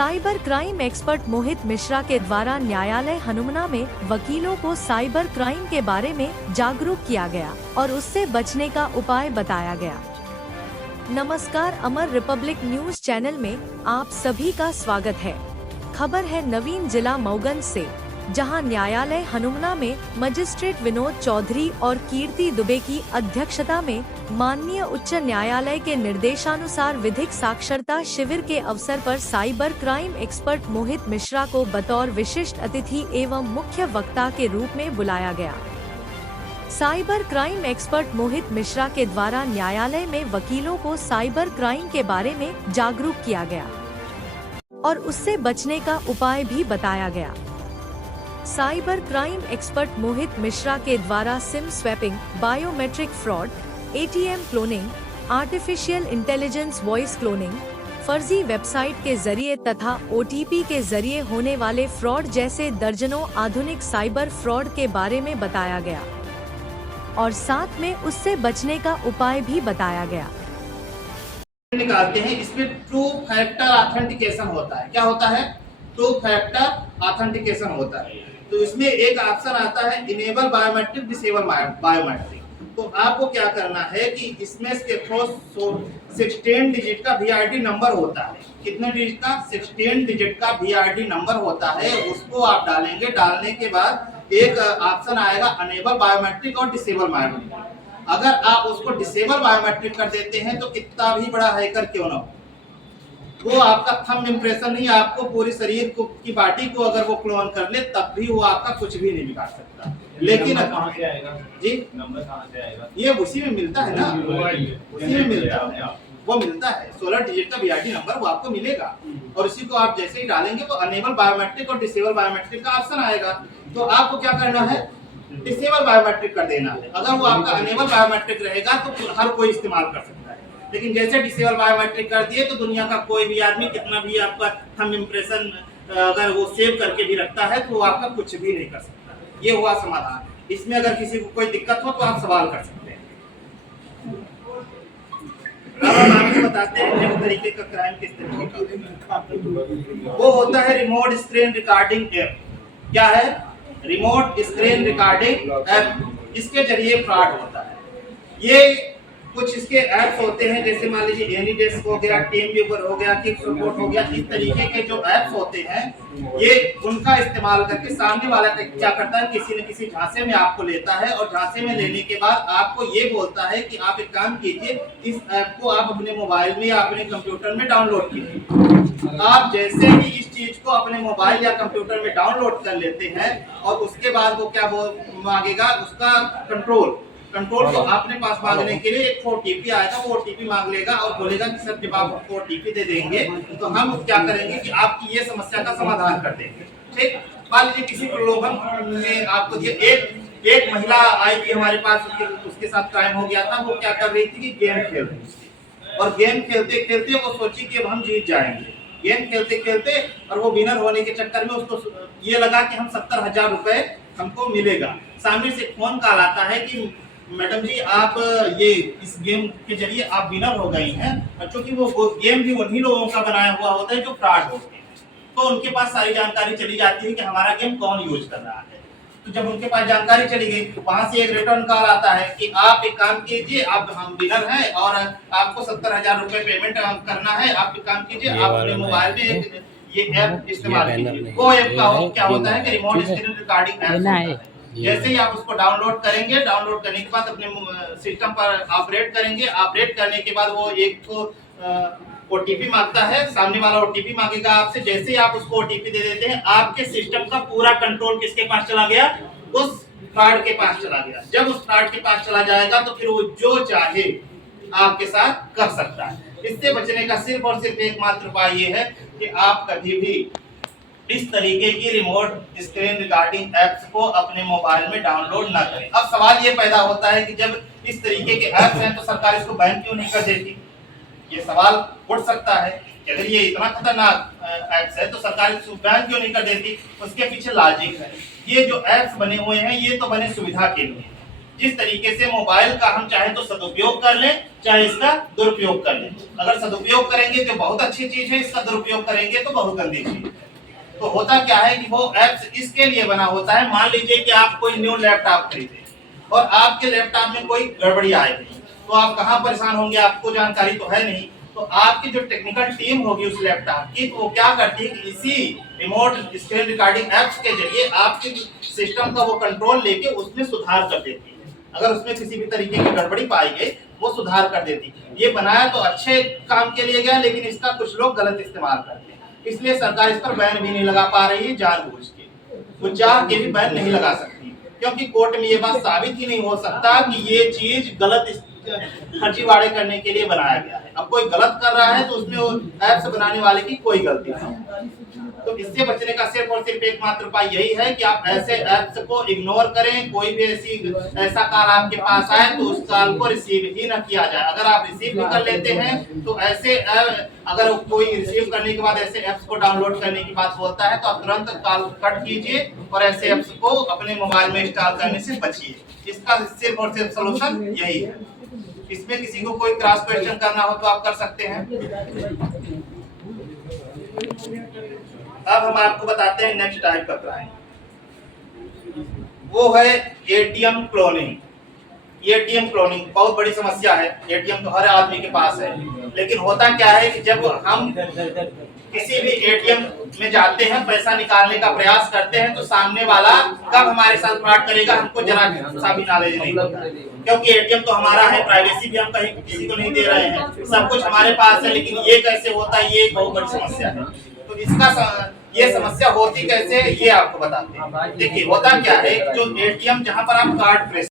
Cyber crime expert मोहित मिश्रा के द्वारा न्यायालय हनुमना में वकीलों को साइबर क्राइम के बारे में जागरूक किया गया और उससे बचने का उपाय बताया गया। नमस्कार, अमर रिपब्लिक न्यूज चैनल में आप सभी का स्वागत है। खबर है नवीन जिला मऊगंज से, जहां न्यायालय हनुमना में मजिस्ट्रेट विनोद चौधरी और कीर्ति दुबे की अध्यक्षता में माननीय उच्च न्यायालय के निर्देशानुसार विधिक साक्षरता शिविर के अवसर पर साइबर क्राइम एक्सपर्ट मोहित मिश्रा को बतौर विशिष्ट अतिथि एवं मुख्य वक्ता के रूप में बुलाया गया। साइबर क्राइम एक्सपर्ट मोहित मिश्रा के द्वारा न्यायालय में वकीलों को साइबर क्राइम के बारे में जागरूक किया गया और उससे बचने का उपाय भी बताया गया। साइबर क्राइम एक्सपर्ट मोहित मिश्रा के द्वारा SIM swapping, biometric fraud, ATM cloning, artificial intelligence voice cloning, फर्जी वेबसाइट के जरिए तथा ओटीपी के जरिए होने वाले फ्रॉड जैसे दर्जनों आधुनिक साइबर फ्रॉड के बारे में बताया गया और साथ में उससे बचने का उपाय भी बताया गया। निकालते हैं, इसमें ट्रू फैक्टर ऑथेंटिकेशन होता है। क्या होता है? ट्रू फैक्टर ऑथेंटिकेशन होता है। तो इसमें एक ऑप्शन आता है इनेबल बायोमेट्रिक, डिसेबल बायोमेट्रिक। तो आपको क्या करना है कि इसमें के थ्रू 16 डिजिट का वीआईडी नंबर होता है। कितने डिजिट का? 16 डिजिट का वीआईडी नंबर होता है। उसको आप डालेंगे। डालने के बाद एक ऑप्शन आएगा अनेबल बायोमेट्रिक और डिसेबल बायोमेट्रिक। अगर आप उसको डिसेबल बायोमेट्रिक कर देते हैं तो कितना भी बड़ा हैकर क्यों ना हो, वो आपका थंब इम्प्रेशन नहीं, आपको पूरी शरीर को की बॉडी को अगर वो क्लोन कर ले तब भी वो आपका कुछ भी नहीं बिगाड़ सकता। लेकिन कहां से आएगा जी? नंबर कहां से आएगा? ये उसी में मिलता है ना, उसी में मिलता है। वो मिलता है 16 डिजिट का वीआईडी नंबर, वो आपको मिलेगा और इसी को आप जैसे ही डालेंगे वो अनेबल बायोमेट्रिक और डिसेबल बायोमेट्रिक का ऑप्शन आएगा। तो आपको क्या करना है? डिसेबल बायोमेट्रिक कर देना है। अगर वो आपका अनेबल बायोमेट्रिक रहेगा तो हर कोई इस्तेमाल कर सकता है, लेकिन जैसे डिसेबल बायोमेट्रिक कर दिए तो दुनिया का कोई भी आदमी कितना भी आपका थंब इम्प्रेशन अगर वो सेव करके भी रखता है तो वो आपका कुछ भी नहीं कर सकता। ये हुआ समाधान। इसमें अगर किसी को कोई दिक्कत हो तो आप सवाल कर सकते हैं। अब हम आपको बताते हैं किस तरीके का क्राइम किस तरीके का वो होता है। Remote screen recording app. क्या है? Remote screen recording app. इसके जरिए फ्रॉड होता है। ये कुछ इसके ऐप्स होते हैं, जैसे मान लीजिए एनीडेस्क हो गया, टीम व्यूवर हो गया, किक सपोर्ट हो गया। इस तरीके के जो ऐप्स होते हैं ये उनका इस्तेमाल करके सामने वाला क्या करता है, किसी न किसी झांसे में आपको लेता है और झांसे में लेने के बाद आपको ये बोलता है कि आप एक काम कीजिए, इस ऐप को आप अपने मोबाइल में या अपने कंप्यूटर में डाउनलोड कीजिए। आप जैसे ही इस चीज को अपने मोबाइल या कंप्यूटर में डाउनलोड कर लेते हैं और उसके बाद वो क्या मांगेगा, उसका कंट्रोल को अपने पास मांगने के लिए एक ओटीपी आएगा। वो ओटीपी मांग लेगा और बोलेगा कि सर जब आप ओटीपी दे देंगे तो हम क्या करेंगे कि आपकी ये समस्या का समाधान कर देंगे। ठीक, मान लीजिए किसी प्रलोभन में आपको दिया। एक महिला आई थी हमारे पास, उसके साथ क्राइम हो गया था। वो क्या कर रही थी कि गेम खेल रही थी और गेम खेलते खेलते वो सोची कि अब हम जीत जाएंगे। गेम खेलते खेलते और वो विनर होने के चक्कर में उसको ये लगा कि हम 70,000 रुपए हमको मिलेगा। सामने से फोन कॉल आता है कि मैडम जी आप ये इस गेम के जरिए आप विनर हो गई हैं। क्योंकि वो गेम भी उन्हीं लोगों का बनाया हुआ होता है जो फ्रॉड होते हैं, तो उनके पास सारी जानकारी चली जाती है कि हमारा गेम कौन यूज कर रहा है। तो जब उनके पास जानकारी चली गई तो वहां से एक रिटर्न कॉल आता है कि आप एक काम कीजिए, आप हम विनर हैं और आपको 70,000 रुपए पेमेंट करना है। आप एक काम कीजिए, आप अपने मोबाइल में ये ऐप इस्तेमाल कीजिए। वो ऐप का क्या होता है कि रिमोट स्क्रीन रिकॉर्डिंग ऐप होता है। जैसे ही आप उसको डाउनलोड करेंगे, डाउनलोड करने के बाद अपने सिस्टम पर ऑपरेट करेंगे। ऑपरेट करने के बाद वो एक तो ओटीपी मांगता है, सामने वाला ओटीपी मांगेगा आपसे। जैसे ही आप उसको ओटीपी दे देते हैं, आपके सिस्टम का पूरा कंट्रोल किसके पास चला गया? उस फ्रॉड के पास चला गया। जब उस फ्रॉड के पास चला जाएगा तो फिर वो जो चाहे आपके साथ कर सकता है। इससे बचने का सिर्फ और सिर्फ एकमात्र उपाय ये है कि आप कभी भी इस तरीके की रिमोट स्क्रीन रिकॉर्डिंग ऐप्स को अपने मोबाइल में डाउनलोड ना करें। अब सवाल ये पैदा होता है कि जब इस तरीके के ऐप्स हैं तो सरकार इसको बैन क्यों नहीं कर देती? ये सवाल उठ सकता है कि अगर ये इतना खतरनाक ऐप्स है तो सरकार इसको बैन क्यों नहीं कर देती? उसके पीछे लॉजिक है। ये जो ऐप्स बने हुए हैं ये तो बने सुविधा के लिए, जिस तरीके से मोबाइल का हम चाहे तो सदुपयोग कर लें, चाहे इसका दुरुपयोग कर लें। अगर सदुपयोग करेंगे तो बहुत अच्छी चीज है, इसका दुरुपयोग करेंगे तो बहुत गंदी चीज है। तो होता क्या है कि वो ऐप्स इसके लिए बना होता है, मान लीजिए कि आप कोई न्यू लैपटॉप खरीदे और आपके लैपटॉप में कोई गड़बड़ी आ गई, तो आप कहाँ परेशान होंगे, आपको जानकारी तो है नहीं। तो आपकी जो टेक्निकल टीम होगी उस लैपटॉप की, तो वो क्या करती है कि इसी रिमोट स्क्रीन रिकॉर्डिंग ऐप्स के जरिए आपके सिस्टम का वो कंट्रोल लेके उसमें सुधार कर देती है। अगर उसमें किसी भी तरीके की गड़बड़ी पाई गई, वो सुधार कर देती है। ये बनाया तो अच्छे काम के लिए गया, लेकिन इसका कुछ लोग गलत इस्तेमाल करते हैं, इसलिए सरकार इस पर बैन भी नहीं लगा पा रही है जानबूझ के। वो चाह के भी बैन नहीं लगा सकती, क्योंकि कोर्ट में ये बात साबित ही नहीं हो सकता कि ये चीज गलत फर्जीवाड़े करने के लिए बनाया गया है। अब कोई गलत कर रहा है तो उसमें वो ऐप्स बनाने वाले की कोई गलती नहीं। तो इससे बचने का सिर्फ और सिर्फ एकमात्र उपाय यही है कि आप ऐसे ऐप्स को इग्नोर करें। कोई भी ऐसा कॉल आपके पास आए तो उस कॉल को रिसीव ही न किया जाए। अगर आप रिसीव भी कर लेते हैं तो ऐसे अगर कोई रिसीव करने के बाद ऐसे ऐप्स को डाउनलोड करने की बात बोलता है तो आप तुरंत कॉल कट कीजिए और ऐसे ऐप्स को अपने मोबाइल में इंस्टॉल करने से बचिए। इसका सिर्फ और सिर्फ सलूशन यही है। इसमें किसी को कोई क्रॉस क्वेश्चन करना हो तो आप कर सकते हैं। अब हम आपको बताते हैं नेक्स्ट टाइप का क्राइम, वो है एटीएम क्लोनिंग। एटीएम क्लोनिंग बहुत बड़ी समस्या है। एटीएम तो हर आदमी के पास है, लेकिन होता क्या है कि जब हम किसी भी एटीएम में जाते हैं, पैसा निकालने का प्रयास करते हैं, तो सामने वाला कब हमारे साथ फ्रॉड करेगा हमको जरा सा भी नॉलेज नहीं होता, क्योंकि एटीएम तो हमारा है, प्राइवेसी भी हम कहीं किसी को नहीं दे रहे हैं, सब कुछ हमारे पास है। लेकिन ये कैसे होता है, ये बहुत बड़ी समस्या है। तो इसका ये समस्या होती कैसे है ये आपको बताते हैं। देखिए होता क्या है, जो एटीएम जहां पर आप कार्ड प्रेस